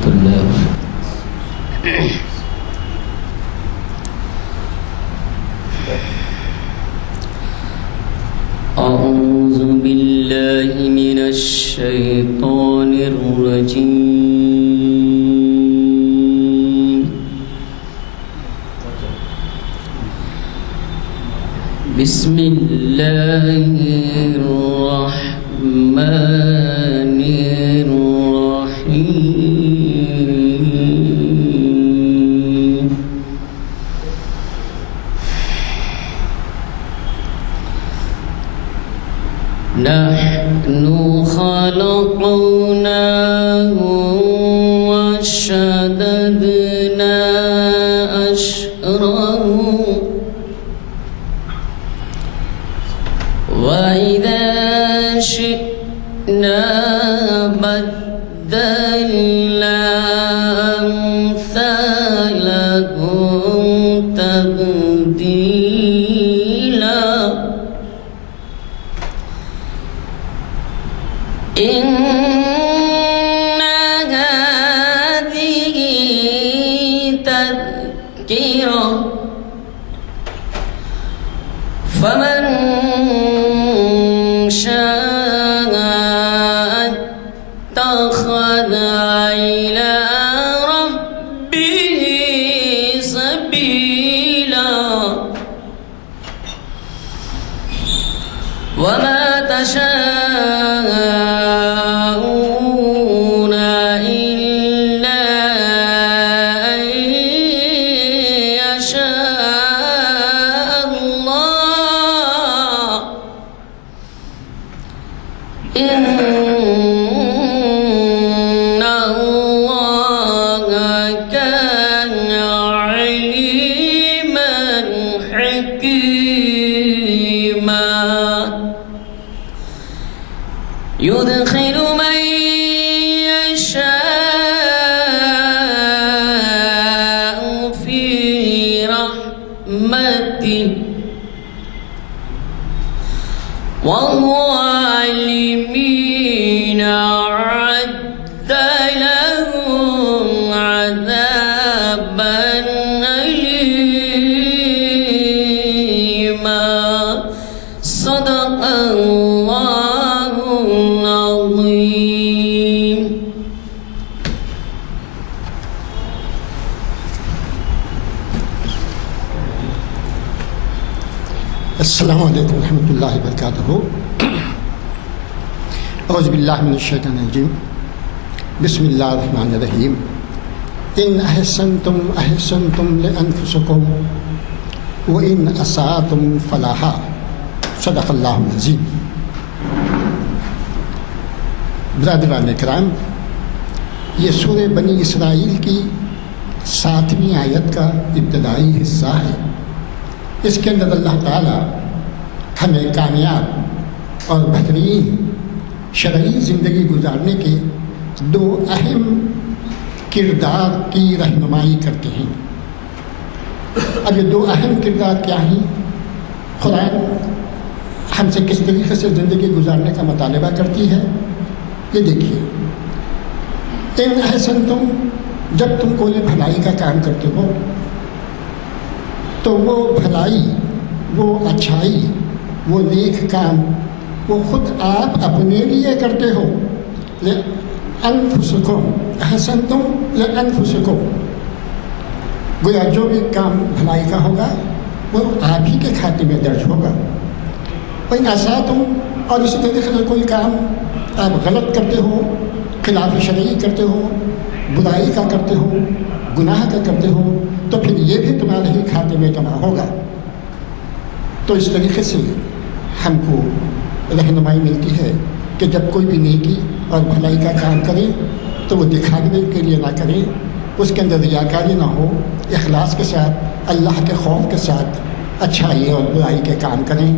ورحمۃ اللہ وبرکاتہ۔ اعوذ باللہ من الشیطان الرجیم، بسم اللہ الرحمن الرحیم۔ نحن خلقناهم وشددنا أشرهم وإذا شئنا بدلنا أمثالهم تبديلا إن هذه تذكرة فمن شاء اتخذ إلى ربه سبيلا وما تشاءون إلا أن يشاء الله إن الله كان عليما حكيما يدخل من يشاء في رحمته والظالمين أعد لهم عذابا أليما صدق الله العظيم۔ السلام علیکم ورحمۃ اللہ وبرکاتہ۔ اعوذ باللہ من الشیطان الرجیم، بسم اللہ الرحمن الرحیم۔ ان احسنتم احسنتم لانفسکم وان اسأتم فلہا، صدق اللہ العظیم۔ برادران کرام، یہ سورہ بنی اسرائیل کی 7ویں آیت کا ابتدائی حصہ ہے۔ اس کے اندر اللہ تعالیٰ ہمیں کامیاب اور بہترین شرعی زندگی گزارنے کے 2 اہم کردار کی رہنمائی کرتے ہیں۔ اب یہ 2 اہم کردار کیا ہیں؟ قرآن ہم سے کس طریقے سے زندگی گزارنے کا مطالبہ کرتی ہے، یہ دیکھیے۔ ان احسنتم، جب تم کوئی بھلائی کا کام کرتے ہو تو وہ بھلائی، وہ اچھائی، وہ نیک کام وہ خود آپ اپنے لیے کرتے ہو۔ لأنفسکم، احسنتم لأنفسکم، گویا جو بھی کام بھلائی کا ہوگا وہ آپ ہی کے کھاتے میں درج ہوگا۔ وإن أسأتم، اور اسی طریقے سے کوئی کام آپ غلط کرتے ہو، خلاف شرعی کرتے ہو، برائی کا کرتے ہو، گناہ کا کرتے ہو، تو پھر یہ بھی تمہارے ہی کھاتے میں جمع ہوگا۔ تو اس طریقے سے ہم کو رہنمائی ملتی ہے کہ جب کوئی بھی نیکی اور بھلائی کا کام کریں تو وہ دکھانے کے لیے نہ کریں، اس کے اندر ریاکاری نہ ہو، اخلاص کے ساتھ، اللہ کے خوف کے ساتھ اچھائی اور برائی کے کام کریں۔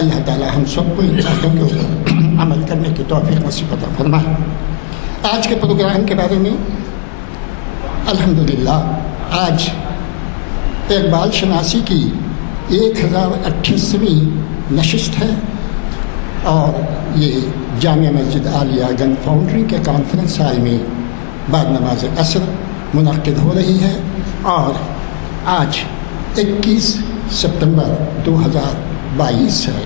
اللہ تعالی ہم سب کو ان باتوں کے اوپر عمل کرنے کی توفیق نصیب عطا فرمائے۔ آج کے پروگرام کے بارے میں الحمدللہ آج اقبال شناسی کی 1028ویں نشست ہے، اور یہ جامعہ مسجد عالیہ گن فاؤنڈری کے کانفرنس ہال میں بعد نماز عصر منعقد ہو رہی ہے، اور آج 21 ستمبر 2022 ہے۔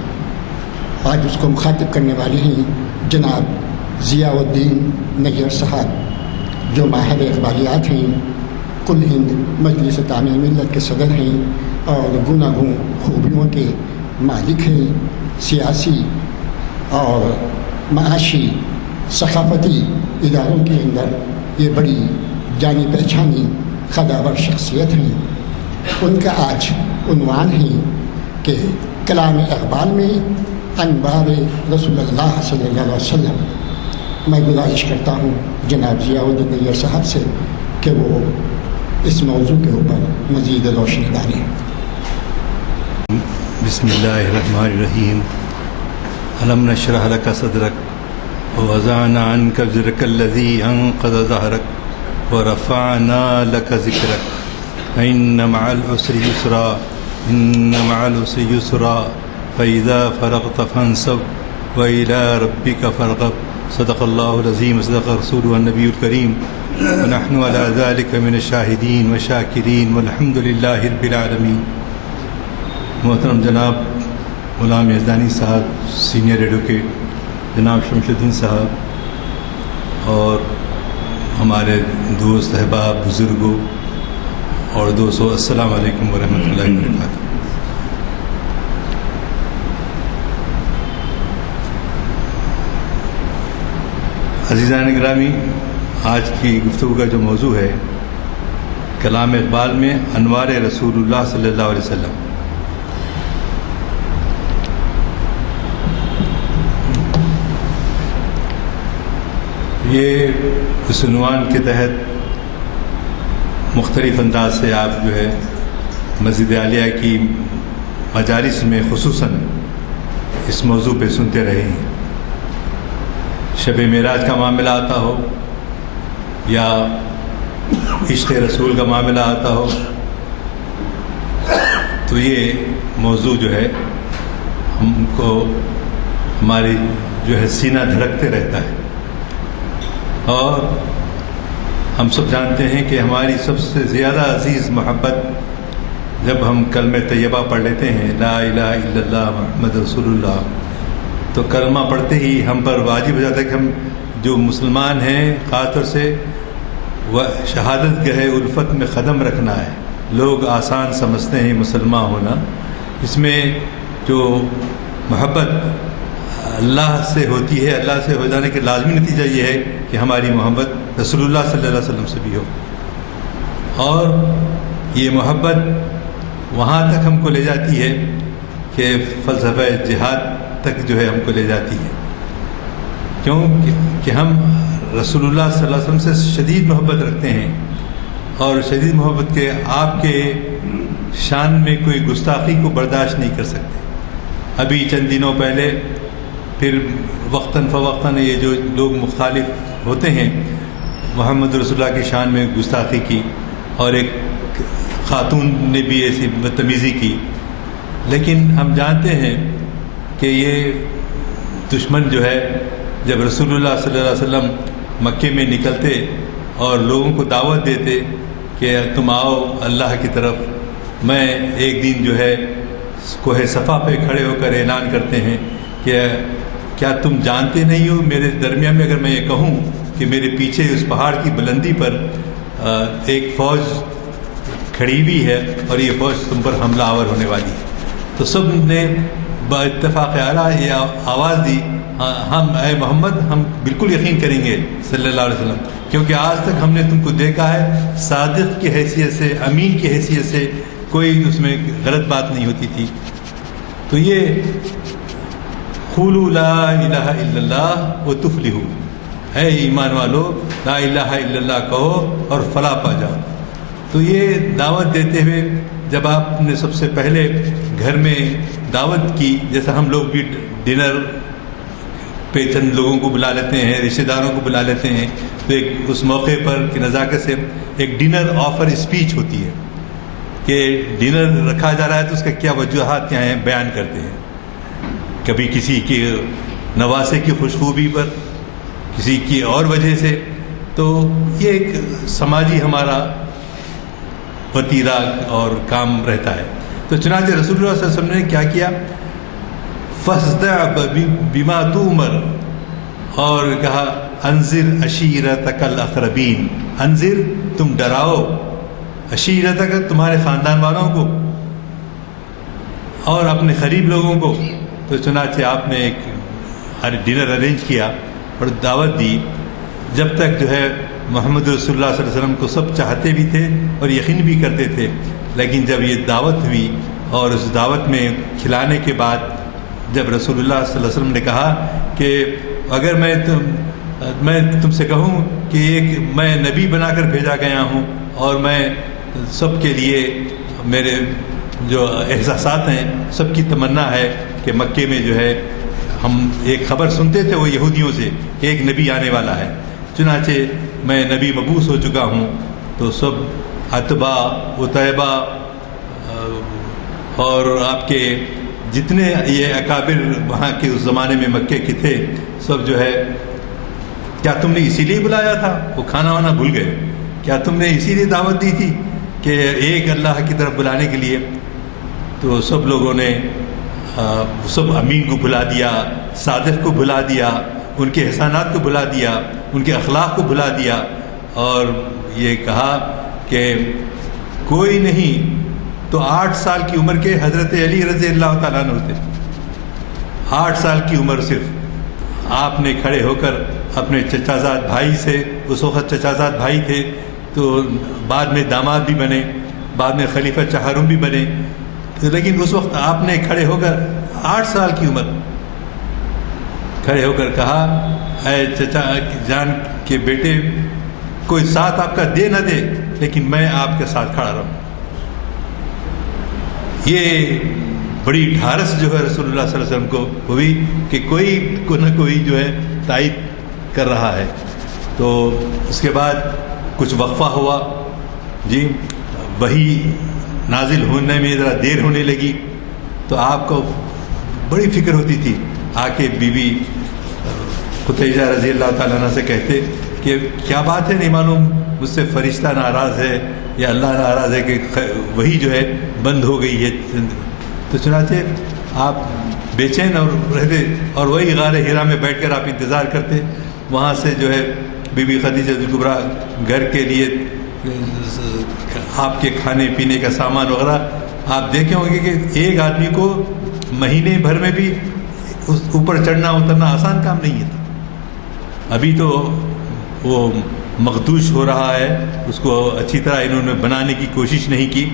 آج اس کو مخاطب کرنے والے ہیں جناب ضیاء الدین نیّر صاحب، جو ماہر اقبالیات ہیں، کل ہند مجلس تعمیر ملت کے صدر ہیں، اور گوناگون خوبیوں کے مالک ہیں۔ سیاسی اور معاشی ثقافتی اداروں کے اندر یہ بڑی جانی پہچانی خداور شخصیت ہیں۔ ان کا آج عنوان ہے کہ کلام اقبال میں انوار رسول اللہ صلی اللہ علیہ وسلم۔ میں گزارش کرتا ہوں جناب ضیاء الدین نیّر صاحب سے کہ وہ اس موضوع کے اوپر مزید روشنی ڈالیں۔ بسم اللہ الرحمن الرحیم۔ الم نشرح لک صدرک ووضعنا عنک وزرک الذی انقض ظہرک ورفعنا لک ذکرک فإن مع العسر یسرا إن مع العسر یسرا فإذا فرغت فانصب وإلى ربك فارغب۔ صدق اللہ العظیم وصدق رسولہ النبی الکریم ونحن على ذلك من الشاہدین والشاکرین والحمد للہ رب العالمین۔ محترم جناب غلام یزدانی صاحب، سینئر ایڈوکیٹ جناب شمس الدین صاحب، اور ہمارے دوست احباب بزرگوں اور دوستوں، السلام علیکم ورحمۃ اللہ وبرکاتہ۔ عزیزان گرامی، آج کی گفتگو کا جو موضوع ہے کلام اقبال میں انوار رسول اللہ صلی اللہ علیہ وسلم۔ یہ اس عنوان کے تحت مختلف انداز سے آپ جو ہے مسجد عالیہ کی مجالس میں خصوصاً اس موضوع پہ سنتے رہے ہیں۔ شب معراج کا معاملہ آتا ہو یا عشق رسول کا معاملہ آتا ہو تو یہ موضوع جو ہے ہم کو ہماری جو ہے سینہ دھڑکتے رہتا ہے، اور ہم سب جانتے ہیں کہ ہماری سب سے زیادہ عزیز محبت جب ہم کلمہ طیبہ پڑھ لیتے ہیں لا الہ الا اللہ محمد رسول اللہ، تو کلمہ پڑھتے ہی ہم پر واجب ہو جاتا ہے کہ ہم جو مسلمان ہیں خاص طور سے وہ شہادت گہے الفت میں قدم رکھنا ہے۔ لوگ آسان سمجھتے ہیں مسلمان ہونا، اس میں جو محبت اللہ سے ہوتی ہے، اللہ سے ہو جانے کے لازمی نتیجہ یہ ہے کہ ہماری محبت رسول اللہ صلی اللہ علیہ وسلم سے بھی ہو، اور یہ محبت وہاں تک ہم کو لے جاتی ہے کہ فلسفہ جہاد تک جو ہے ہم کو لے جاتی ہے، کیوں کہ ہم رسول اللہ صلی اللہ علیہ وسلم سے شدید محبت رکھتے ہیں، اور شدید محبت کے آپ کے شان میں کوئی گستاخی کو برداشت نہیں کر سکتے۔ ابھی چند دنوں پہلے پھر وقتاً فوقتاً یہ جو لوگ مخالف ہوتے ہیں محمد رسول اللہ کی شان میں گستاخی کی، اور ایک خاتون نے بھی ایسی بدتمیزی کی، لیکن ہم جانتے ہیں کہ یہ دشمن جو ہے جب رسول اللہ صلی اللہ علیہ وسلم مکے میں نکلتے اور لوگوں کو دعوت دیتے کہ تم آؤ اللہ کی طرف، میں ایک دن جو ہے کوہ صفا پہ کھڑے ہو کر اعلان کرتے ہیں کہ کیا تم جانتے نہیں ہو میرے درمیان میں اگر میں یہ کہوں کہ میرے پیچھے اس پہاڑ کی بلندی پر ایک فوج کھڑی ہوئی ہے اور یہ فوج تم پر حملہ آور ہونے والی ہے، تو سب نے با اتفاق اعلیٰ یہ آواز دی، ہم اے محمد ہم بالکل یقین کریں گے صلی اللہ علیہ وسلم، کیونکہ آج تک ہم نے تم کو دیکھا ہے صادق کی حیثیت سے، امین کی حیثیت سے کوئی اس میں غلط بات نہیں ہوتی تھی۔ تو یہ قولوا لا الہ الا اللہ وتفلحوا، اے ایمان والو لا الہ الا اللہ کہو اور فلاح پا جاؤ۔ تو یہ دعوت دیتے ہوئے جب آپ نے سب سے پہلے گھر میں دعوت کی، جیسا ہم لوگ بھی ڈنر پہ چند لوگوں کو بلا لیتے ہیں، رشتہ داروں کو بلا لیتے ہیں، تو ایک اس موقع پر کہ نزاکت سے ایک ڈنر آفر اسپیچ ہوتی ہے کہ ڈنر رکھا جا رہا ہے تو اس کا کیا وجوہات کیا ہیں بیان کرتے ہیں۔ کبھی کسی کے نواسے کی خوشخوبی پر، کسی کی اور وجہ سے، تو یہ ایک سماجی ہمارا وتیرہ اور کام رہتا ہے. تو چنانچہ رسول اللہ صلی اللہ علیہ وسلم نے کیا کیا؟ فَاصْدَعْ بِمَا تُؤْمَرْ، اور کہا انذر عشیرتک الاقربین، انذر تم ڈراؤ، عشیرتک تمہارے خاندان والوں کو اور اپنے قریب لوگوں کو. تو چنانچہ آپ نے ایک ڈنر ارینج کیا اور دعوت دی. جب تک جو ہے محمد رسول اللہ صلی اللہ علیہ وسلم کو سب چاہتے بھی تھے اور یقین بھی کرتے تھے، لیکن جب یہ دعوت ہوئی اور اس دعوت میں کھلانے کے بعد جب رسول اللہ صلی اللہ علیہ وسلم نے کہا کہ اگر میں تم سے کہوں کہ ایک میں نبی بنا کر بھیجا گیا ہوں اور میں سب کے لیے میرے جو احساسات ہیں، سب کی تمنا ہے کہ مکے میں جو ہے ہم ایک خبر سنتے تھے وہ یہودیوں سے کہ ایک نبی آنے والا ہے، چنانچہ میں نبی مبعوث ہو چکا ہوں. تو سب اتباع اتیبہ اور آپ کے جتنے یہ اکابر وہاں کے اس زمانے میں مکے کے تھے، سب جو ہے کیا تم نے اسی لیے بلایا تھا؟ وہ کھانا وانا بھول گئے. کیا تم نے اسی لیے دعوت دی تھی کہ ایک اللہ کی طرف بلانے کے لیے؟ تو سب لوگوں نے سب امین کو بھلا دیا، صادق کو بھلا دیا، ان کے احسانات کو بھلا دیا، ان کے اخلاق کو بھلا دیا، اور یہ کہا کہ کوئی نہیں تو 8 سال کی عمر کے حضرت علی رضی اللہ تعالیٰ عنہ تھے. 8 سال کی عمر صرف آپ نے کھڑے ہو کر اپنے چچا زاد بھائی سے، اس وقت چچا زاد بھائی تھے تو بعد میں داماد بھی بنے، بعد میں خلیفہ چہارم بھی بنے، لیکن اس وقت آپ نے کھڑے ہو کر 8 سال کی عمر کھڑے ہو کر کہا اے چچا جان کے بیٹے، کوئی ساتھ آپ کا دے نہ دے لیکن میں آپ کے ساتھ کھڑا رہوں. یہ بڑی ڈھارس جو ہے رسول اللہ صلی اللہ علیہ وسلم کو ہوئی کہ کوئی نہ کوئی جو ہے تائید کر رہا ہے. تو اس کے بعد کچھ وقفہ ہوا، جی وہی نازل ہونے میں ذرا دیر ہونے لگی، تو آپ کو بڑی فکر ہوتی تھی. آ کے بی بی خدیجہ رضی اللہ تعالیٰ عنہ سے کہتے کہ کیا بات ہے، نہیں معلوم مجھ سے فرشتہ ناراض ہے یا اللہ ناراض ہے کہ وہی جو ہے بند ہو گئی ہے. تو چنانچہ آپ بے چین اور رہتے اور وہی غار ہرا میں بیٹھ کر آپ انتظار کرتے. وہاں سے جو ہے بی بی خدیجہ کبریٰ گھر کے لیے آپ کے کھانے پینے کا سامان وغیرہ، آپ دیکھیں ہوں گے کہ ایک آدمی کو مہینے بھر میں بھی اس اوپر چڑھنا اترنا آسان کام نہیں ہے. ابھی تو وہ مخدوش ہو رہا ہے، اس کو اچھی طرح انہوں نے بنانے کی کوشش نہیں کی،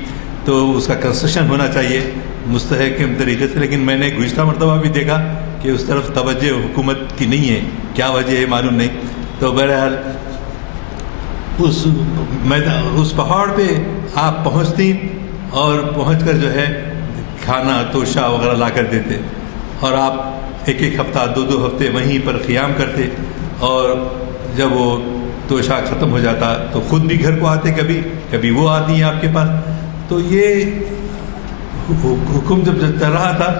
تو اس کا کنسٹرکشن ہونا چاہیے مستحکم طریقے سے. لیکن میں نے گزشتہ مرتبہ بھی دیکھا کہ اس طرف توجہ حکومت کی نہیں ہے، کیا وجہ ہے معلوم نہیں. تو بہرحال اس پہاڑ پہ آپ پہنچتی اور پہنچ کر جو ہے کھانا توشہ وغیرہ لا کر دیتے، اور آپ ایک ہفتہ 2 ہفتے وہیں پر قیام کرتے، اور جب وہ توشہ ختم ہو جاتا تو خود بھی گھر کو آتے، کبھی وہ آتی ہیں آپ کے پاس. تو یہ حکم جب چل رہا تھا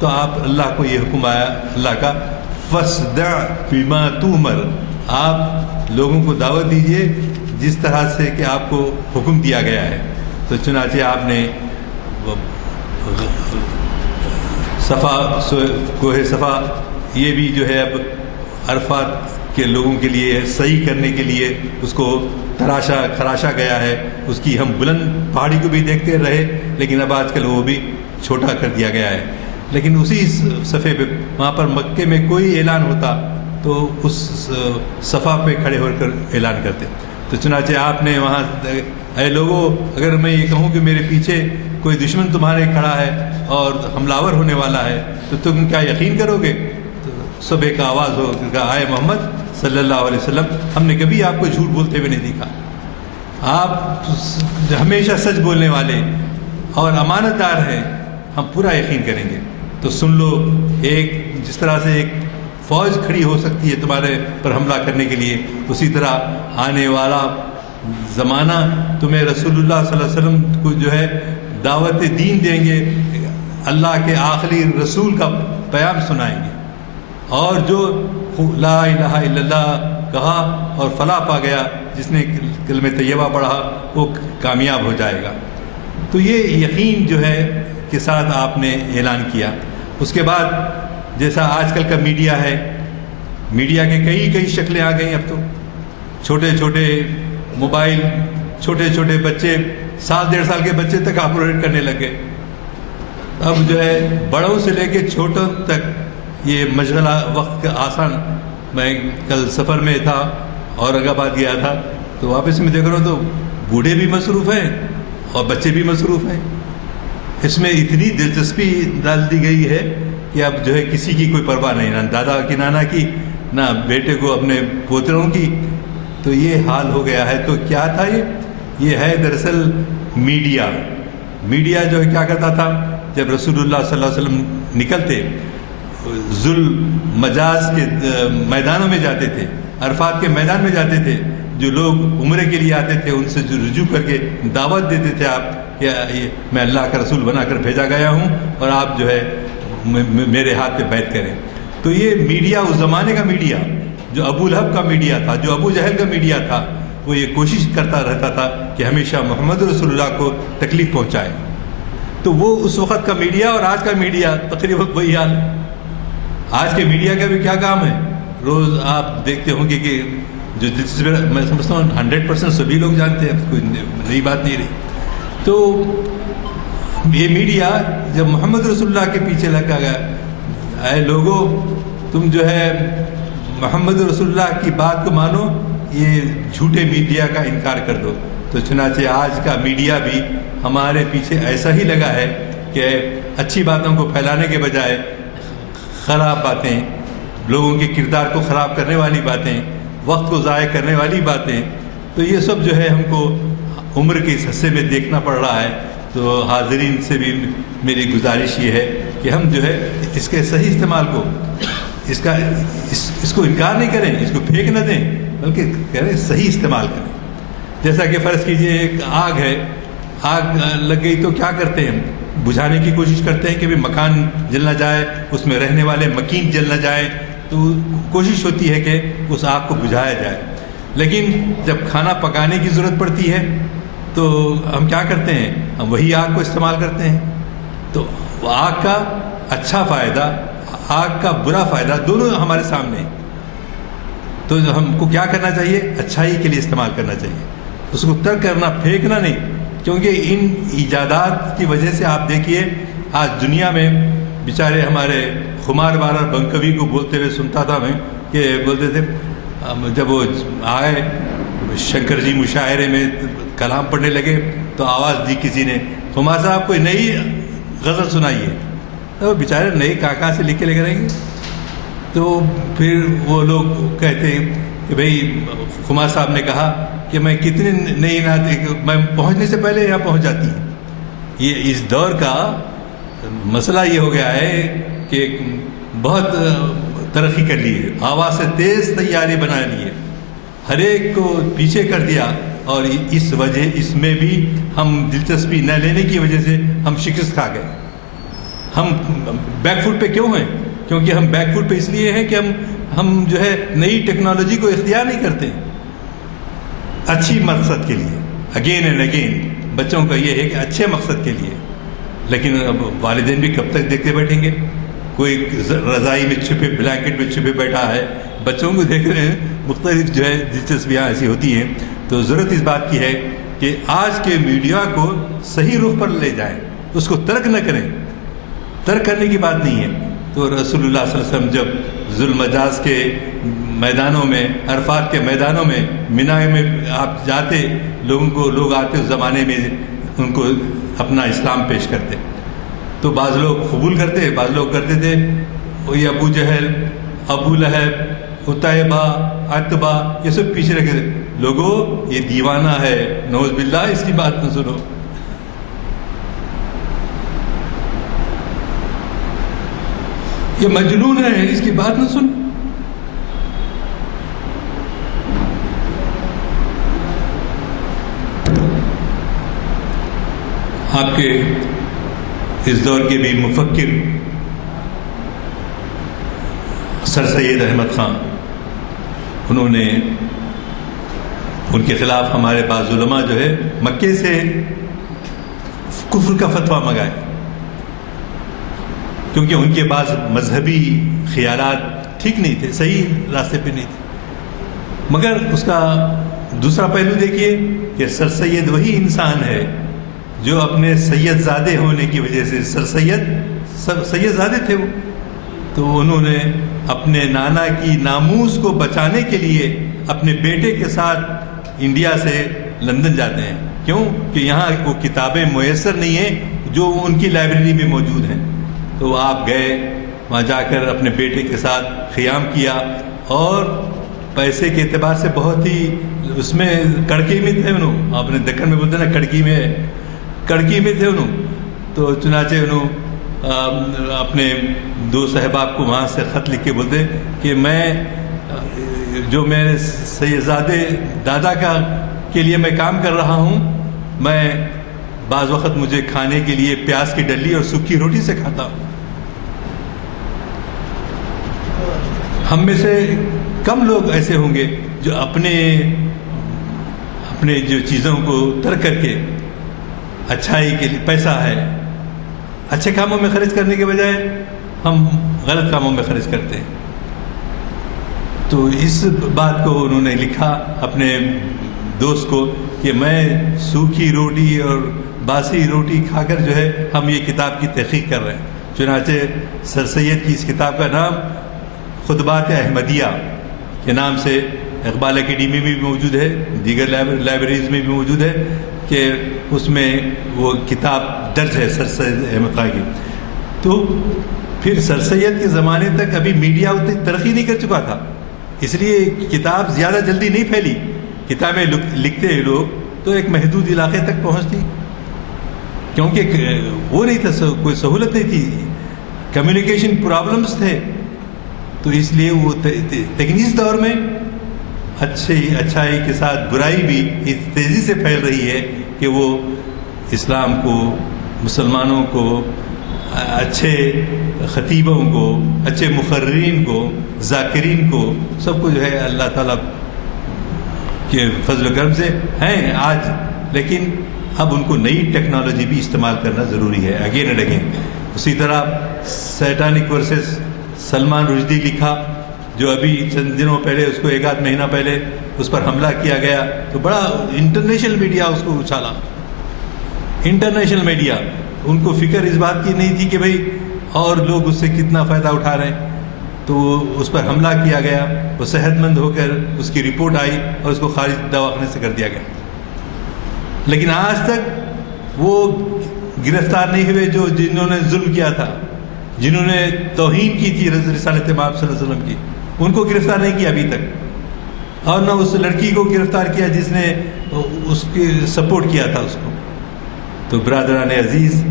تو آپ اللہ کو یہ حکم آیا اللہ کا، فَاصْدَعْ بِمَا تُؤْمَرْ، آپ لوگوں کو دعوت دیجئے جس طرح سے کہ آپ کو حکم دیا گیا ہے. تو چنانچہ آپ نے کوہ صفا، یہ بھی جو ہے اب عرفات کے لوگوں کے لیے صحیح کرنے کے لیے اس کو خراشا گیا ہے. اس کی ہم بلند پہاڑی کو بھی دیکھتے رہے، لیکن اب آج کل وہ بھی چھوٹا کر دیا گیا ہے. لیکن اسی صفحے پہ وہاں پر مکے میں کوئی اعلان ہوتا تو اس صفحہ پہ کھڑے ہو کر اعلان کرتے. تو چنانچہ آپ نے وہاں، اے لوگو، اگر میں یہ کہوں کہ میرے پیچھے کوئی دشمن تمہارے کھڑا ہے اور حملہ آور ہونے والا ہے تو تم کیا یقین کرو گے؟ تو سب ایک آواز ہو کہ آئے محمد صلی اللہ علیہ وسلم، ہم نے کبھی آپ کو جھوٹ بولتے ہوئے نہیں دیکھا، آپ ہمیشہ سچ بولنے والے اور امانت دار ہیں، ہم پورا یقین کریں گے. تو سن لو، ایک جس طرح سے ایک فوج کھڑی ہو سکتی ہے تمہارے پر حملہ کرنے کے لیے، اسی طرح آنے والا زمانہ تمہیں رسول اللہ صلی اللہ علیہ وسلم کو جو ہے دعوت دین دیں گے، اللہ کے آخری رسول کا پیام سنائیں گے، اور جو لا الہ الا اللہ کہا اور فلاح پا گیا، جس نے کلمہ طیبہ پڑھا وہ کامیاب ہو جائے گا۔ تو یہ یقین جو ہے کے ساتھ آپ نے اعلان کیا۔ اس کے بعد جیسا آج کل کا میڈیا ہے، میڈیا کے کئی شکلیں آ گئیں، اب تو چھوٹے چھوٹے موبائل، چھوٹے چھوٹے بچے، 1.5 سال کے بچے تک آپریٹ کرنے لگے۔ اب جو ہے بڑوں سے لے کے چھوٹوں تک یہ مشغلہ وقت کا آسان۔ میں کل سفر میں تھا، اورنگ آباد گیا تھا، تو واپس میں دیکھ رہا ہوں تو بوڑھے بھی مصروف ہیں اور بچے بھی مصروف ہیں۔ اس میں اتنی دلچسپی ڈال دی گئی ہے کہ اب جو ہے کسی کی کوئی پرواہ نہیں، نہ دادا کی نانا کی، نہ بیٹے کو اپنے پوتروں کی۔ تو یہ حال ہو گیا ہے۔ تو کیا تھا یہ ہے دراصل میڈیا۔ میڈیا جو ہے کیا کرتا تھا، جب رسول اللہ صلی اللہ علیہ وسلم نکلتے مجاز کے میدانوں میں جاتے تھے، عرفات کے میدان میں جاتے تھے، جو لوگ عمرے کے لیے آتے تھے ان سے جو رجوع کر کے دعوت دیتے تھے، آپ کہ میں اللہ کا رسول بنا کر بھیجا گیا ہوں اور آپ جو ہے میرے ہاتھ پہ بیعت کریں۔ تو یہ میڈیا، اس زمانے کا میڈیا جو ابو لہب کا میڈیا تھا، جو ابو جہل کا میڈیا تھا، وہ یہ کوشش کرتا رہتا تھا کہ ہمیشہ محمد رسول اللہ کو تکلیف پہنچائے۔ تو وہ اس وقت کا میڈیا اور آج کا میڈیا تقریباً وہی حال ہے۔ آج کے میڈیا کا بھی کیا کام ہے، روز آپ دیکھتے ہوں گے کہ جو میں سمجھتا ہوں 100% سبھی لوگ جانتے ہیں، کوئی نئی بات نہیں رہی۔ تو یہ میڈیا جب محمد رسول اللہ کے پیچھے لگا گیا، اے لوگوں تم جو ہے محمد رسول اللہ کی بات کو مانو، یہ جھوٹے میڈیا کا انکار کر دو۔ تو چنانچہ آج کا میڈیا بھی ہمارے پیچھے ایسا ہی لگا ہے کہ اچھی باتوں کو پھیلانے کے بجائے خراب باتیں، لوگوں کے کردار کو خراب کرنے والی باتیں، وقت کو ضائع کرنے والی باتیں، تو یہ سب جو ہے ہم کو عمر کے اس حصے میں دیکھنا پڑ رہا ہے۔ تو حاضرین سے بھی میری گزارش یہ ہے کہ ہم جو ہے اس کے صحیح استعمال کو، اس کو انکار نہیں کریں، اس کو پھینک نہ دیں، بلکہ کریں صحیح استعمال کریں۔ جیسا کہ فرض کیجئے ایک آگ ہے، آگ لگ گئی تو کیا کرتے ہیں، بجھانے کی کوشش کرتے ہیں کہ بھی مکان جل نہ جائے، اس میں رہنے والے مکین جل نہ جائیں، تو کوشش ہوتی ہے کہ اس آگ کو بجھایا جائے۔ لیکن جب کھانا پکانے کی ضرورت پڑتی ہے تو ہم کیا کرتے ہیں، ہم وہی آگ کو استعمال کرتے ہیں۔ تو آگ کا اچھا فائدہ، آگ کا برا فائدہ دونوں ہمارے سامنے ہیں۔ تو ہم کو کیا کرنا چاہیے، اچھائی کے لیے استعمال کرنا چاہیے، اس کو ترک کرنا، پھینکنا نہیں۔ کیونکہ ان ایجادات کی وجہ سے آپ دیکھیے آج دنیا میں بیچارے ہمارے خمار بارہ بنکوی کو بولتے ہوئے سنتا تھا میں، کہ بولتے تھے جب وہ آئے شنکر جی مشاعرے میں کلام پڑھنے لگے تو آواز دی کسی نے، خمار صاحب کوئی نئی غزل سنائیے، تو بیچارے نئی کہاں سے لکھ کے لے کے رہیں گے۔ تو پھر وہ لوگ کہتے کہ بھئی خمار صاحب نے کہا کہ میں کتنی نئی نعت، میں پہنچنے سے پہلے یہاں پہنچ جاتی ہوں۔ یہ اس دور کا مسئلہ یہ ہو گیا ہے کہ بہت ترقی کر لی ہے، آواز سے تیز تیاری بنا لی ہے، ہر ایک کو پیچھے کر دیا، اور اس وجہ اس میں بھی ہم دلچسپی نہ لینے کی وجہ سے ہم شکست کھا گئے۔ ہم بیک فٹ پہ کیوں ہیں؟ کیونکہ ہم بیک فٹ پہ اس لیے ہیں کہ ہم جو ہے نئی ٹیکنالوجی کو اختیار نہیں کرتے اچھی مقصد کے لیے، اگین اینڈ اگین بچوں کا یہ ہے کہ اچھے مقصد کے لیے۔ لیکن اب والدین بھی کب تک دیکھتے بیٹھیں گے؟ کوئی رضائی میں چھپے، بلینکٹ میں چھپے بیٹھا ہے، بچوں کو دیکھ رہے ہیں، مختلف جو ہے دلچسپیاں ایسی ہوتی ہیں۔ تو ضرورت اس بات کی ہے کہ آج کے میڈیا کو صحیح رخ پر لے جائیں، اس کو ترک نہ کریں، ترک کرنے کی بات نہیں ہے۔ تو رسول اللہ صلی اللہ علیہ وسلم جب ذوالمجاز کے میدانوں میں، عرفات کے میدانوں میں، مینا میں آپ جاتے، لوگ آتے اس زمانے میں ان کو اپنا اسلام پیش کرتے، تو بعض لوگ قبول کرتے، بعض لوگ کرتے تھے وہی ابو جہل، ابو لہب، عتیبہ، عتبہ، یہ سب پیچھے رکھے تھے۔ لوگوں یہ دیوانہ ہے، نعوذ باللہ، اس کی بات نہ سنو۔ یہ مجنون ہے، اس کی بات نہ سنو۔ آپ کے اس دور کے بھی مفکر سر سید احمد خان انہوں نے ان کے خلاف ہمارے بعض علماء جو ہے مکے سے کفر کا فتویٰ منگائے، کیونکہ ان کے بعض مذہبی خیالات ٹھیک نہیں تھے، صحیح راستے پہ نہیں تھے۔ مگر اس کا دوسرا پہلو دیکھیے کہ سر سید وہی انسان ہے جو اپنے سید زادے ہونے کی وجہ سے سید زادے تھے وہ، تو انہوں نے اپنے نانا کی ناموس کو بچانے کے لیے اپنے بیٹے کے ساتھ انڈیا سے لندن جاتے ہیں۔ کیوں؟ کہ یہاں وہ کتابیں میسر نہیں ہیں جو ان کی لائبریری میں موجود ہیں۔ تو آپ گئے وہاں، جا کر اپنے بیٹے کے ساتھ قیام کیا، اور پیسے کے اعتبار سے بہت ہی اس میں کڑکی میں تھے انہوں، آپ نے دکن میں بولتے نا کڑکی میں تھے انہوں۔ تو چنانچہ انہوں اپنے دو صحباب کو وہاں سے خط لکھ کے بولتے کہ میں جو میرے سیدزادے دادا کے لیے میں کام کر رہا ہوں، میں بعض وقت مجھے کھانے کے لیے پیاز کی ڈلی اور سوکھی روٹی سے کھاتا ہوں۔ ہم میں سے کم لوگ ایسے ہوں گے جو اپنے جو چیزوں کو ترک کر کے اچھائی کے لیے، پیسہ ہے، اچھے کاموں میں خرچ کرنے کے بجائے ہم غلط کاموں میں خرچ کرتے ہیں۔ تو اس بات کو انہوں نے لکھا اپنے دوست کو کہ میں سوکھی روٹی اور باسی روٹی کھا کر جو ہے ہم یہ کتاب کی تحقیق کر رہے ہیں۔ چنانچہ سر سید کی اس کتاب کا نام خطبات احمدیہ کے نام سے اقبال اکیڈمی میں بھی موجود ہے، دیگر لائبریریز میں بھی موجود ہے، کہ اس میں وہ کتاب درج ہے سر سید احمد خان کی۔ تو پھر سر سید کے زمانے تک ابھی میڈیا اتنی ترقی نہیں کر چکا تھا، اس لیے کتاب زیادہ جلدی نہیں پھیلی۔ کتابیں لکھتے ہیں لوگ تو ایک محدود علاقے تک پہنچتی، کیونکہ وہ نہیں تھا، کوئی سہولت نہیں تھی، کمیونیکیشن پرابلمس تھے، تو اس لیے وہ لیکن اس دور میں اچھائی کے ساتھ برائی بھی اس تیزی سے پھیل رہی ہے کہ وہ اسلام کو، مسلمانوں کو، اچھے خطیبوں کو، اچھے مقررین کو، ذاکرین کو، سب کو جو ہے اللہ تعالیٰ کے فضل و کرم سے ہیں آج، لیکن اب ان کو نئی ٹیکنالوجی بھی استعمال کرنا ضروری ہے اگین اینڈ اگین۔ اسی طرح سیٹانک ورسز سلمان رشدی لکھا، جو ابھی چند دنوں پہلے، اس کو ایک آدھ مہینہ پہلے اس پر حملہ کیا گیا، تو بڑا انٹرنیشنل میڈیا اس کو اچھالا، انٹرنیشنل میڈیا، ان کو فکر اس بات کی نہیں تھی کہ بھئی اور لوگ اس سے کتنا فائدہ اٹھا رہے ہیں، تو اس پر حملہ کیا گیا، وہ صحت مند ہو کر اس کی رپورٹ آئی اور اس کو خارج دواخانے سے کر دیا گیا، لیکن آج تک وہ گرفتار نہیں ہوئے جنہوں نے ظلم کیا تھا، جنہوں نے توہین کی تھی رسالت مآب صلی اللہ علیہ وسلم کی، ان کو گرفتار نہیں کیا ابھی تک، اور نہ اس لڑکی کو گرفتار کیا جس نے اس کی سپورٹ کیا تھا اس کو۔ تو برادران عزیز،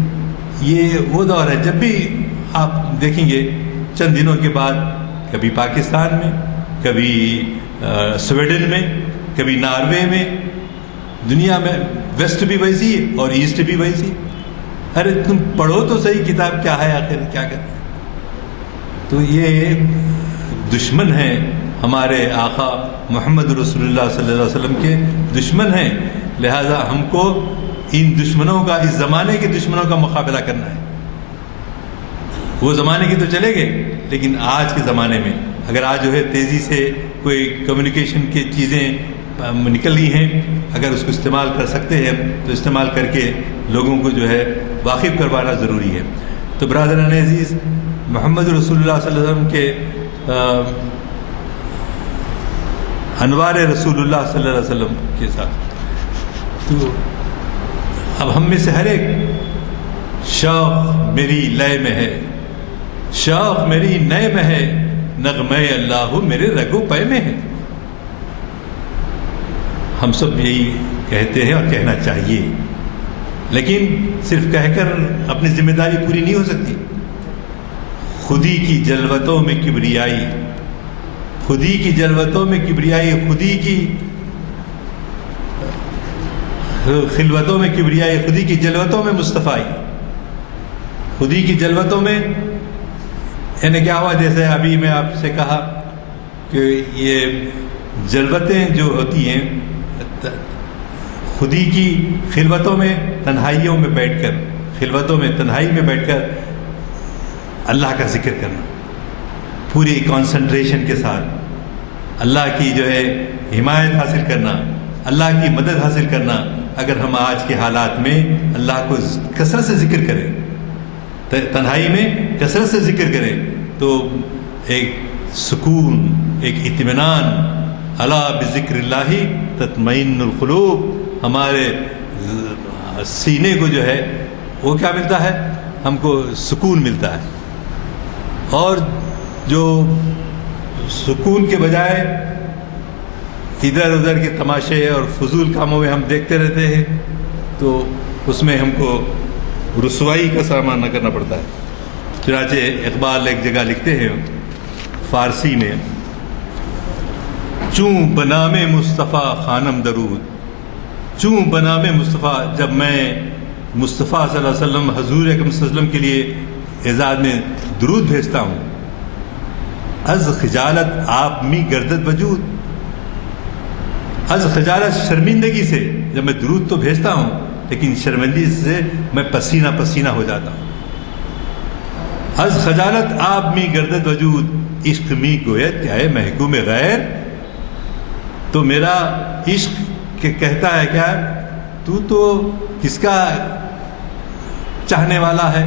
یہ وہ دور ہے، جب بھی آپ دیکھیں گے چند دنوں کے بعد کبھی پاکستان میں، کبھی سویڈن میں، کبھی ناروے میں، دنیا میں ویسٹ بھی ویسی ہے اور ایسٹ بھی ویسی۔ ارے تم پڑھو تو صحیح کتاب کیا ہے، آخر کیا کرتے ہیں۔ تو یہ دشمن ہیں ہمارے آقا محمد رسول اللہ صلی اللہ علیہ وسلم کے، دشمن ہیں، لہذا ہم کو ان دشمنوں کا، اس زمانے کے دشمنوں کا مقابلہ کرنا ہے۔ وہ زمانے کے تو چلے گئے، لیکن آج کے زمانے میں اگر آج جو ہے تیزی سے کوئی کمیونیکیشن کی چیزیں نکل رہی ہیں، اگر اس کو استعمال کر سکتے ہیں تو استعمال کر کے لوگوں کو جو ہے واقف کروانا ضروری ہے۔ تو برادران عزیز، محمد رسول اللہ صلی اللہ علیہ وسلم کے انوار رسول اللہ صلی اللہ علیہ وسلم کے ساتھ، تو اب ہم میں سے ہر ایک شوق میری لے میں ہے، شوق میری نئے میں ہے، نغمہ اللہ میرے رگو پے میں ہے۔ ہم سب یہی کہتے ہیں اور کہنا چاہیے، لیکن صرف کہہ کر اپنی ذمہ داری پوری نہیں ہو سکتی۔ خودی کی جلوتوں میں کبریائی، خودی کی جلوتوں میں کبریائی، خودی کی خلوتوں میں کبریائی، خودی کی جلوتوں میں مصطفیٰ، خودی کی جلوتوں میں، یعنی کیا ہوا؟ جیسے ابھی میں آپ سے کہا کہ یہ جلوتیں جو ہوتی ہیں خودی کی خلوتوں میں تنہائیوں میں بیٹھ کر، خلوتوں میں تنہائی میں بیٹھ کر اللہ کا ذکر کرنا پوری کانسنٹریشن کے ساتھ، اللہ کی جو ہے حمایت حاصل کرنا، اللہ کی مدد حاصل کرنا. اگر ہم آج کے حالات میں اللہ کو کثرت سے ذکر کریں، تنہائی میں کثرت سے ذکر کریں، تو ایک سکون، ایک اطمینان، الا بذکر اللہ تطمئن القلوب، ہمارے سینے کو جو ہے وہ کیا ملتا ہے؟ ہم کو سکون ملتا ہے. اور جو سکون کے بجائے ادھر ادھر کے تماشے اور فضول کاموں میں ہم دیکھتے رہتے ہیں، تو اس میں ہم کو رسوائی کا سامنا نہ کرنا پڑتا ہے. چنانچہ اقبال ایک جگہ لکھتے ہیں فارسی میں، چوں بنام مصطفیٰ خانم درود، چوں بنام مصطفیٰ، جب میں مصطفیٰ صلی اللہ علیہ وسلم، حضور اکرم صلی اللہ علیہ وسلم کے لیے اعزاز میں درود بھیجتا ہوں، از خجالت آپ می گردد وجود، از خجالت شرمندگی سے، جب میں درود تو بھیجتا ہوں لیکن شرمندگی سے میں پسینہ پسینہ ہو جاتا ہوں. از خجالت آپ می گردد وجود، عشق می گوید کیا ہے محکوم غیر، تو میرا عشق کہتا ہے کیا، تو کس کا چاہنے والا ہے،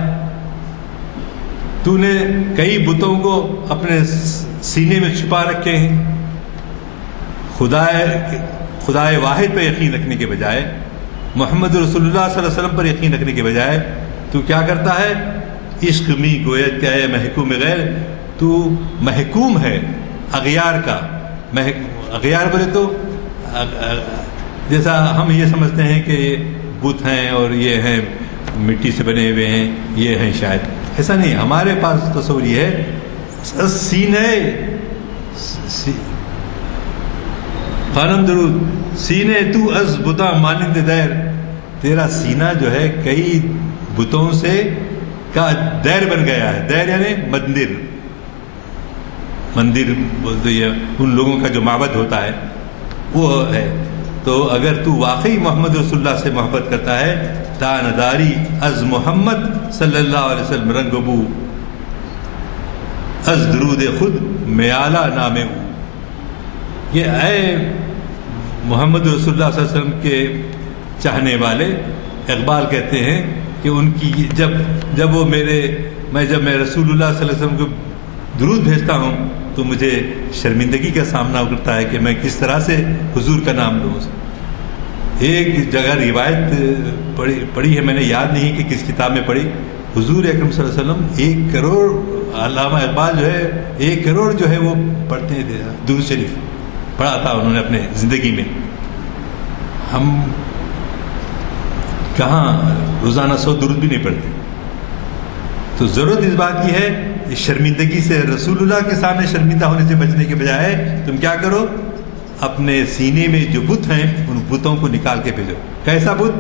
تو نے کئی بتوں کو اپنے سینے میں چھپا رکھے ہیں. خدائے واحد پر یقین رکھنے کے بجائے، محمد رسول اللہ صلی اللہ علیہ وسلم پر یقین رکھنے کے بجائے تو کیا کرتا ہے، عشق می گوید کیا ہے محکوم غیر، تو محکوم ہے اغیار کا. اغیار بولے تو جیسا ہم یہ سمجھتے ہیں کہ یہ بت ہیں اور یہ ہیں مٹی سے بنے ہوئے ہیں، یہ ہیں، شاید ایسا نہیں. ہمارے پاس تصور یہ ہے، سینے خانم درود، سینے تو از بتا مانند دیر، تیرا سینہ جو ہے کئی بتوں سے کا دیر بن گیا ہے. دیر یعنی مندر، مندر بولتے ہیں ان لوگوں کا جو معبد ہوتا ہے وہ ہے. تو اگر تو واقعی محمد رسول اللہ سے محبت کرتا ہے، تانداری از محمد صلی اللہ علیہ وسلم رنگ بو، از درود خود میالہ نام او. یہ اے محمد رسول اللہ صلی اللہ علیہ وسلم کے چاہنے والے، اقبال کہتے ہیں کہ ان کی جب وہ جب میں رسول اللہ صلی اللہ علیہ وسلم کو درود بھیجتا ہوں تو مجھے شرمندگی کا سامنا کرتا ہے کہ میں کس طرح سے حضور کا نام لوں. ایک جگہ روایت پڑھی ہے، میں نے یاد نہیں کہ کس کتاب میں پڑھی، حضور اکرم صلی اللہ علیہ وسلم 1 کروڑ، علامہ اقبال جو ہے 1 کروڑ جو ہے وہ پڑھتے تھے، درود شریف پڑھا تھا انہوں نے اپنے زندگی میں. ہم کہاں روزانہ 100 درود بھی نہیں پڑھتے. تو ضرورت اس بات کی ہے، شرمندگی سے، رسول اللہ کے سامنے شرمندہ ہونے سے بچنے کے بجائے تم کیا کرو، اپنے سینے میں جو بت ہیں ان بتوں کو نکال کے بھیجو. کیسا بت؟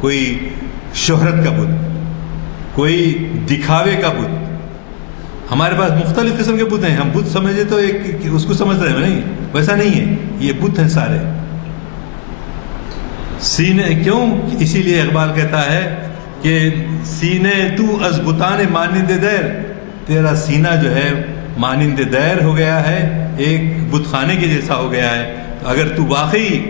کوئی شہرت کا بت، کوئی دکھاوے کا بت. ہمارے پاس مختلف قسم کے بت ہیں، ہم بت سمجھے تو ایک اس کو سمجھ رہے ہیں، نہیں، ویسا نہیں ہے. یہ بت ہیں سارے. سینے کیوں؟ اسی لیے اقبال کہتا ہے کہ سینے تو از بتان مانند دیر، تیرا سینہ جو ہے مانند دیر ہو گیا ہے، ایک بت خانے کے جیسا ہو گیا ہے. اگر تو واقعی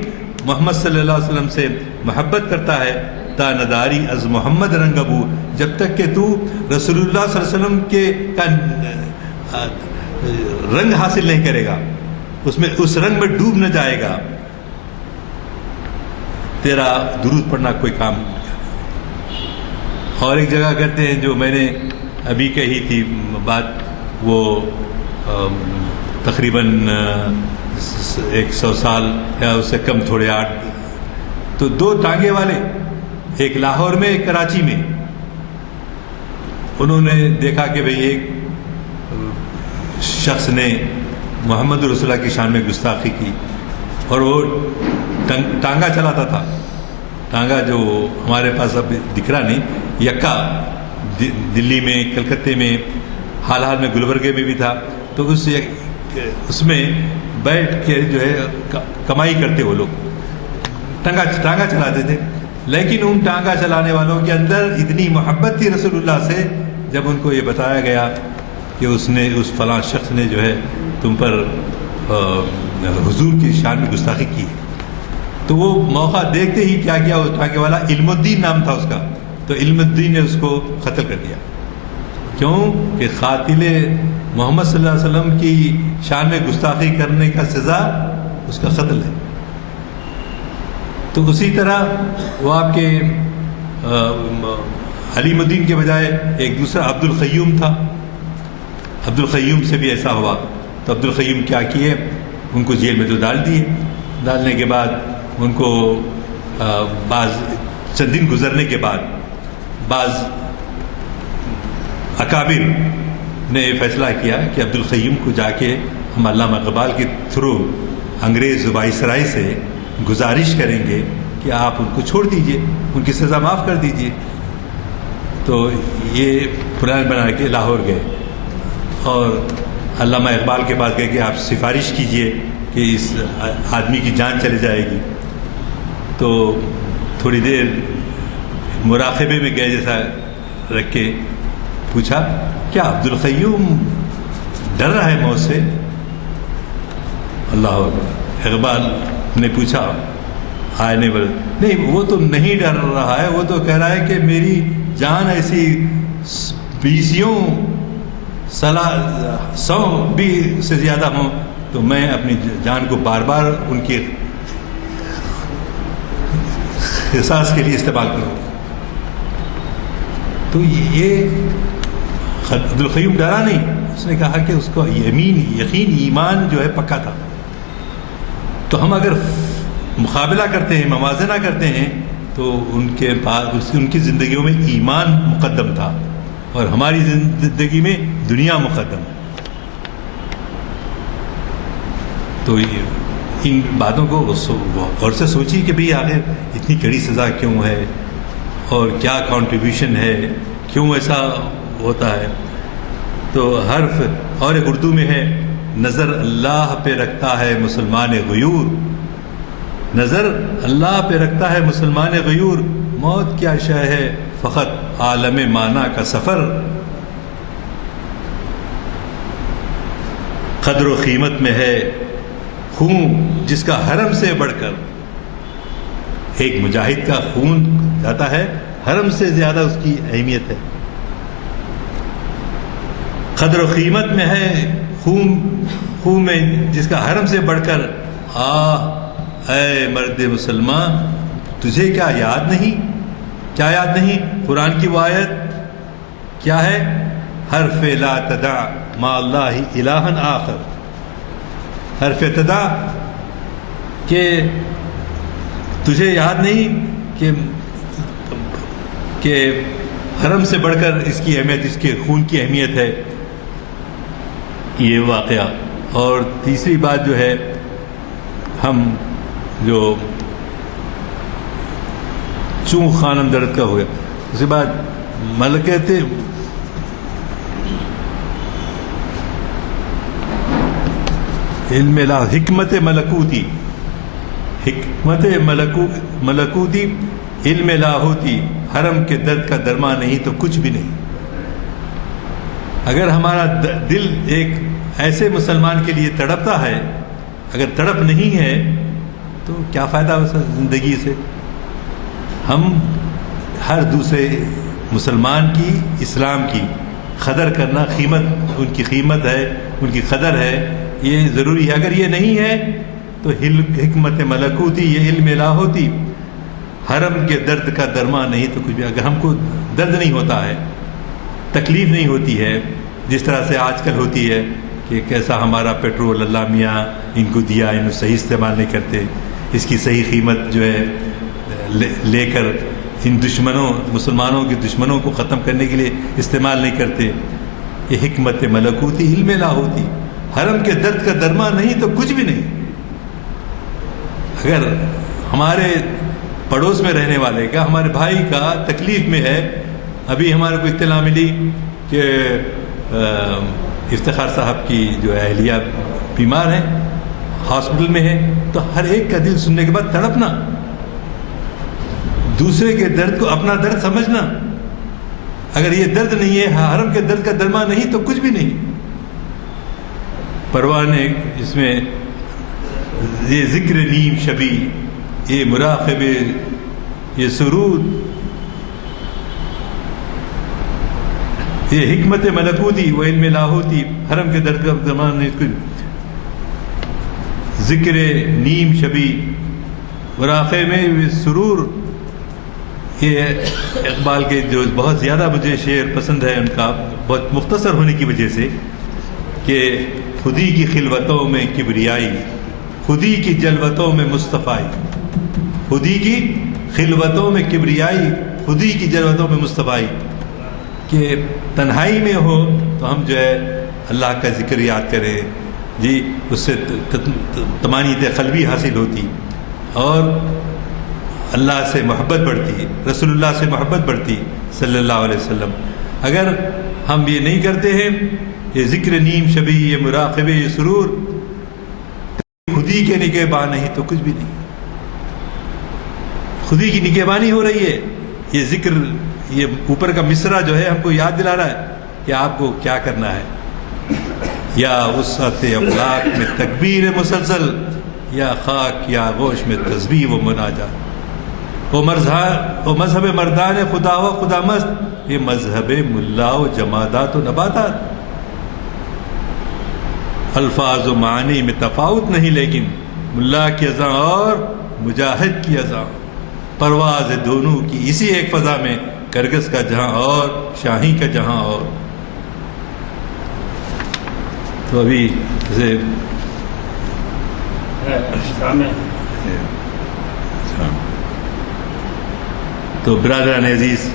محمد صلی اللہ علیہ وسلم سے محبت کرتا ہے، تا نداری از محمد رنگ ابو، جب تک کہ تو رسول اللہ صلی اللہ علیہ وسلم کا رنگ حاصل نہیں کرے گا، اس رنگ میں ڈوب نہ جائے گا، تیرا درود پڑھنا کوئی کام نہیں. اور ایک جگہ کہتے ہیں جو میں نے ابھی کہی تھی بات، وہ تقریباً 100 سال یا اس سے کم تھوڑے 8، تو 2 ٹانگے والے، ایک لاہور میں ایک کراچی میں، انہوں نے دیکھا کہ بھئی ایک شخص نے محمد رسول اللہ کی شان میں گستاخی کی اور وہ ٹانگا چلاتا تھا. ٹانگا جو ہمارے پاس اب دکھ رہا نہیں، یکا دلی میں، کلکتے میں، حال میں گلبرگے میں بھی تھا. تو اس میں بیٹھ کے جو ہے کمائی کرتے وہ لوگ، ٹانگا چلاتے تھے. لیکن ان ٹانگا چلانے والوں کے اندر اتنی محبت تھی رسول اللہ سے، جب ان کو یہ بتایا گیا کہ اس فلاں شخص نے جو ہے تم پر حضور کی شان میں گستاخی کی، تو وہ موقع دیکھتے ہی کیا کیا، اس ٹانگے والا علم الدین نام تھا اس کا، تو علم الدین نے اس کو قتل کر دیا. کیوں کہ قاتل محمد صلی اللہ علیہ وسلم کی شان میں گستاخی کرنے کا سزا اس کا قتل ہے. تو اسی طرح وہ آپ کے علیم الدین کے بجائے ایک دوسرا عبد القیوم تھا. عبد القیوم سے بھی ایسا ہوا. تو عبد القیوم کیا کیے، ان کو جیل میں تو ڈال دیے. ڈالنے کے بعد ان کو چند دن گزرنے کے بعد بعض اکابر نے یہ فیصلہ کیا کہ عبد القیوم کو جا کے ہم علامہ اقبال کے تھرو انگریز وائسرائے سے گزارش کریں گے کہ آپ ان کو چھوڑ دیجئے، ان کی سزا معاف کر دیجئے. تو یہ پلان بنا کے لاہور گئے اور علامہ اقبال کے پاس گئے کہ آپ سفارش کیجئے کہ اس آدمی کی جان چلی جائے گی. تو تھوڑی دیر مراقبے میں گئے جیسا رکھ کے پوچھا کیا عبد القیوم ڈر رہا ہے موت سے؟ اللہ اکبر. اقبال نے پوچھا آئے پر، نہیں وہ تو نہیں ڈر رہا ہے، وہ تو کہہ رہا ہے کہ میری جان ایسی 100 بھی سے زیادہ ہوں تو میں اپنی جان کو بار بار ان کی احساس کے لیے استعمال کروں. تو یہ عبد القیوم ڈرا نہیں، اس نے کہا کہ اس کو یقین ایمان جو ہے پکا تھا. تو ہم اگر مقابلہ کرتے ہیں، موازنہ کرتے ہیں، تو ان کے پاس ان کی زندگیوں میں ایمان مقدم تھا اور ہماری زندگی میں دنیا مقدم ہے. تو ان باتوں کو غور سے سوچیے کہ بھئی آخر اتنی کڑی سزا کیوں ہے اور کیا کنٹریبیوشن ہے، کیوں ایسا ہوتا ہے. تو حرف اور ایک اردو میں ہے، نظر اللہ پہ رکھتا ہے مسلمان غیور، نظر اللہ پہ رکھتا ہے مسلمان غیور، موت کیا شے ہے فقط عالم مانا کا سفر. قدر و قیمت میں ہے خون جس کا حرم سے بڑھ کر، ایک مجاہد کا خون جاتا ہے، حرم سے زیادہ اس کی اہمیت ہے. قدر و قیمت میں ہے خون میں جس کا حرم سے بڑھ کر، اے مرد مسلمان تجھے کیا یاد نہیں؟ قرآن کی وہ آیت کیا ہے؟ حرف لا تدع مع اللہ الہا آخر. حرف تدع کہ تجھے یاد نہیں کہ حرم سے بڑھ کر اس کی اہمیت، اس کے خون کی اہمیت ہے. یہ واقعہ. اور تیسری بات جو ہے، ہم جو چون خانم درد کا ہو گیا، اس کے بعد ملکت علم لا حکمت ملکوتی علم لاہوتی، حرم کے درد کا درما نہیں تو کچھ بھی نہیں. اگر ہمارا دل ایک ایسے مسلمان کے لیے تڑپتا ہے، اگر تڑپ نہیں ہے تو کیا فائدہ اس زندگی سے. ہم ہر دوسرے مسلمان کی، اسلام کی قدر کرنا، ان کی قیمت ہے، ان کی قدر ہے، یہ ضروری ہے. اگر یہ نہیں ہے تو حکمت ملکوتی، یہ علم لاہوتی، حرم کے درد کا درما نہیں تو کچھ بھی. اگر ہم کو درد نہیں ہوتا ہے، تکلیف نہیں ہوتی ہے، جس طرح سے آج کل ہوتی ہے کہ کیسا ہمارا پیٹرول اللہ میاں ان کو دیا، انہوں صحیح استعمال نہیں کرتے، اس کی صحیح قیمت جو ہے لے کر ان مسلمانوں کے دشمنوں کو ختم کرنے کے لیے استعمال نہیں کرتے. یہ حکمت ملکوتی، علم لاہوتی، حرم کے درد کا درما نہیں تو کچھ بھی نہیں. اگر ہمارے پڑوس میں رہنے والے کا، ہمارے بھائی کا تکلیف میں ہے، ابھی ہمارے کو اطلاع ملی کہ افتخار صاحب کی جو اہلیہ بیمار ہیں، ہاسپٹل میں ہے تو ہر ایک کا دل سننے کے بعد تڑپنا، دوسرے کے درد کو اپنا درد سمجھنا. اگر یہ درد نہیں ہے، حرم کے درد کا درمان نہیں تو کچھ بھی نہیں. پروان ہے اس میں یہ ذکر نیم شبی، یہ مراقبے، یہ سرود، یہ حکمت ملکوتی و علم لاہوتی، حرم کے درد کا درمان نہیں کچھ. ذکر نیم شبی، مراقبے میں سرور. یہ اقبال کے جو بہت زیادہ مجھے شعر پسند ہے ان کا، بہت مختصر ہونے کی وجہ سے، کہ خودی کی خلوتوں میں کبریائی، خودی کی جلوتوں میں مصطفائی، خودی کی خلوتوں میں کبریائی، خودی کی جلوتوں میں مصطفائی. کہ تنہائی میں ہو تو ہم جو ہے اللہ کا ذکر یاد کریں جی، اس سے طمانینت قلبی حاصل ہوتی اور اللہ سے محبت بڑھتی، رسول اللہ سے محبت بڑھتی صلی اللہ علیہ وسلم. اگر ہم یہ نہیں کرتے ہیں، یہ ذکر نیم شبی، یہ مراقبے، یہ سرور، خودی کے نگہباں نہیں تو کچھ بھی نہیں. خودی کی نگہبانی ہو رہی ہے. یہ ذکر، یہ اوپر کا مصرع جو ہے ہم کو یاد دلا رہا ہے کہ آپ کو کیا کرنا ہے. یا وسعت افلاک میں تکبیر مسلسل، یا خاک یا گوش میں تسبیح و مناجات. وہ مذہب مردان خدا و خدا مست، یہ مذہب ملا و جمادات و نباتات. الفاظ و معنی میں تفاوت نہیں، لیکن ملا کی اذاں اور مجاہد کی اذاں، پرواز دونوں کی اسی ایک فضا میں، کرگس کا جہاں اور شاہی کا جہاں اور. تو ابھی جیسے تو برادران عزیز،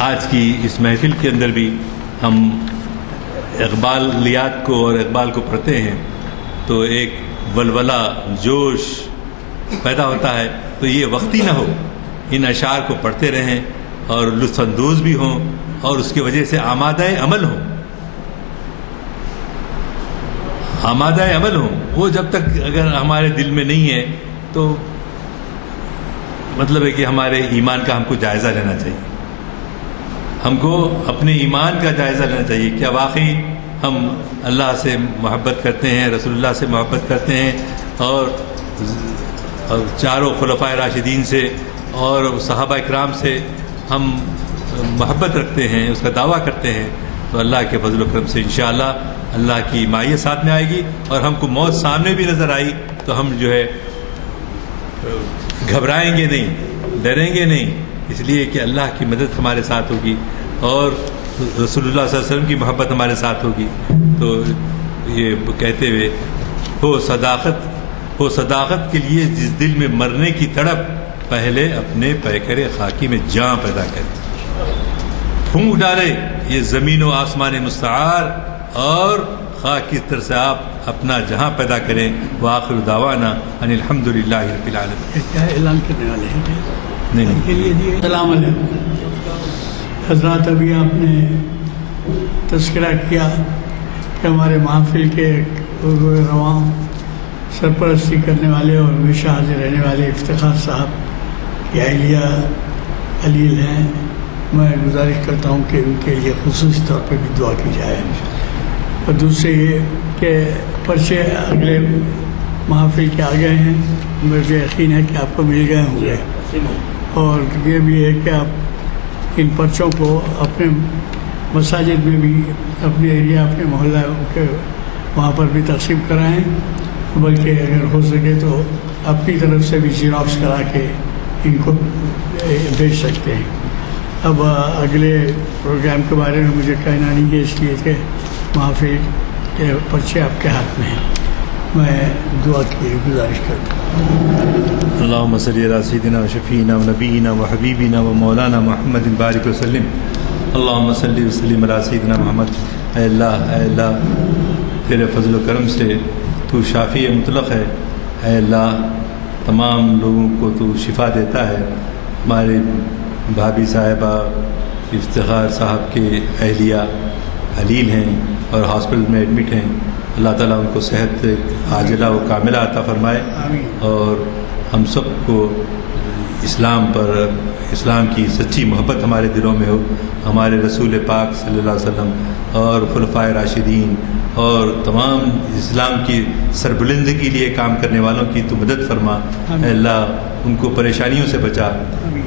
آج کی اس محفل کے اندر بھی ہم اقبالیات کو اور اقبال کو پڑھتے ہیں تو ایک ولولہ، جوش پیدا ہوتا ہے. تو یہ وقتی نہ ہو، ان اشعار کو پڑھتے رہیں اور لطف اندوز بھی ہوں اور اس کی وجہ سے آمادہ عمل ہوں. آمادہ عمل ہوں. وہ جب تک اگر ہمارے دل میں نہیں ہے تو مطلب ہے کہ ہمارے ایمان کا ہم کو جائزہ لینا چاہیے. ہم کو اپنے ایمان کا جائزہ لینا چاہیے. کیا واقعی ہم اللہ سے محبت کرتے ہیں، رسول اللہ سے محبت کرتے ہیں اور چاروں خلفائے راشدین سے اور صحابہ اکرام سے ہم محبت رکھتے ہیں، اس کا دعویٰ کرتے ہیں؟ تو اللہ کے فضل و کرم سے انشاءاللہ اللہ کی معیت ساتھ میں آئے گی. اور ہم کو موت سامنے بھی نظر آئی تو ہم جو ہے گھبرائیں گے نہیں، ڈریں گے نہیں، اس لیے کہ اللہ کی مدد ہمارے ساتھ ہوگی اور رسول اللہ صلی اللہ علیہ وسلم کی محبت ہمارے ساتھ ہوگی. تو یہ کہتے ہوئے ہو صداقت کے لیے جس دل میں مرنے کی تڑپ، پہلے اپنے پیکر خاکی میں جان پیدا کرے، پھونک ڈالے یہ زمین و آسمان مستعار اور خاک کی طرح سے آپ اپنا جہاں پیدا کریں. وآخر دعوانا ان الحمدللہ رب العالمین. کیا اعلان کرنے والے ہیں؟ نہیں کے لیے دیے. السلام علیکم حضرات. ابھی آپ نے تذکرہ کیا کہ ہمارے محفل کے رواں سرپرستی کرنے والے اور ہمیشہ حاضر رہنے والے افتخار صاحب کی اہلیہ علیل ہیں. میں گزارش کرتا ہوں کہ ان کے لیے خصوصی طور پہ بھی دعا کی جائے. اور دوسرے یہ کہ پرچے اگلے محافل کے آ گئے ہیں، مجھے یقین ہے کہ آپ کو مل گئے ہوں گے. اور یہ بھی ہے کہ آپ ان پرچوں کو اپنے مساجد میں بھی، اپنے ایریا، اپنے محلہ کے وہاں پر بھی تقسیم کرائیں، بلکہ اگر ہو سکے تو اپنی طرف سے بھی زیراکس کرا کے ان کو بھیج سکتے ہیں. اب اگلے پروگرام کے بارے میں مجھے کہنا نہیں ہے، اس لیے کہ محافل کے پرچے آپ کے ہاتھ میں ہیں. میں دعا کی گزارش کرتا ہوں. اللہم صلی علی سیدنا و شفیعنا و نبینا و حبیبنا و مولانا محمد بارک وسلم. اللہم صلی وسلم علی سیدنا محمد. اے اللہ تیرے فضل و کرم سے تو شافی مطلق ہے. اے اللہ تمام لوگوں کو تو شفا دیتا ہے. ہمارے بھابھی صاحبہ افتخار صاحب کے اہلیہ علیل ہیں اور ہاسپٹل میں ایڈمٹ ہیں. اللہ تعالیٰ ان کو صحت عاجلہ و کاملہ عطا فرمائے آمین۔ اور ہم سب کو اسلام پر، اسلام کی سچی محبت ہمارے دلوں میں ہو، ہمارے رسول پاک صلی اللہ علیہ وسلم اور خلفائے راشدین اور تمام اسلام کی سربلندی کے لیے کام کرنے والوں کی تو مدد فرما اے اللہ، ان کو پریشانیوں سے بچا،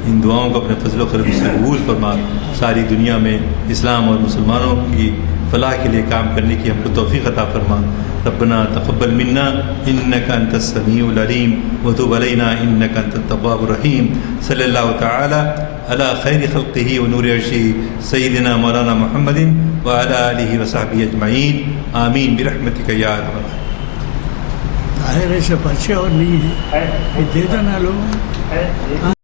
ان دعاؤں کو اپنے فضل و کرم سے قبول فرما، ساری دنیا میں اسلام اور مسلمانوں کی فلاح کے لیے کام کرنے کی ہم کو توفیق عطا فرما۔ ربنا تقبل منا انك انت السميع العليم وتب علينا انك انت التواب الرحيم۔ صلی اللہ تعالی علی خیر خلقه ونور عرشه سیدنا مولانا محمد وعلى آلہ وصحبہ اجمعین، آمین برحمتک یا ارحم الراحمین۔ ظاہر ہے سے پرچے اور نہیں ہے، یہ دے دو نا لوگ۔